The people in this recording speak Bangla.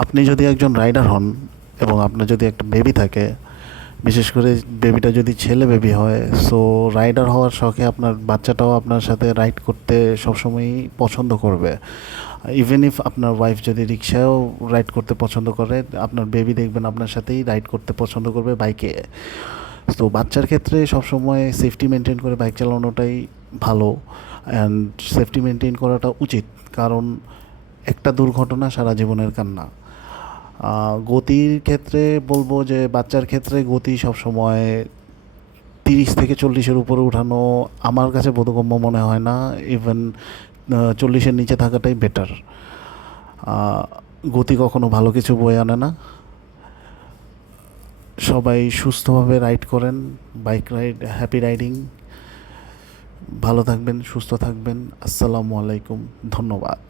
আপনি যদি একজন রাইডার হন এবং আপনার যদি একটা বেবি থাকে, বিশেষ করে বেবিটা যদি ছেলে বেবি হয়, সো রাইডার হওয়ার শখে আপনার বাচ্চাটাও আপনার সাথে রাইড করতে সবসময়ই পছন্দ করবে। ইভেন ইফ আপনার ওয়াইফ যদি রিক্সায়ও রাইড করতে পছন্দ করে, আপনার বেবি দেখবেন আপনার সাথেই রাইড করতে পছন্দ করবে বাইকে। তো বাচ্চার ক্ষেত্রে সবসময় সেফটি মেনটেন করে বাইক চালানোটাই ভালো, অ্যান্ড সেফটি মেনটেন করাটা উচিত। কারণ একটা দুর্ঘটনা সারা জীবনের কান্না। গতির ক্ষেত্রে বলবো যে বাচ্চার ক্ষেত্রে গতি সবসময় 30 থেকে 40-এর উপরে উঠানো আমার কাছে বোধগম্য মনে হয় না। ইভেন 40-এর নিচে থাকাটাই বেটার। গতি কখনো ভালো কিছু বয়ে আনে না। সবাই সুস্থভাবে রাইড করেন, বাইক রাইড, হ্যাপি রাইডিং। ভালো থাকবেন, সুস্থ থাকবেন। আসসালামু আলাইকুম, ধন্যবাদ।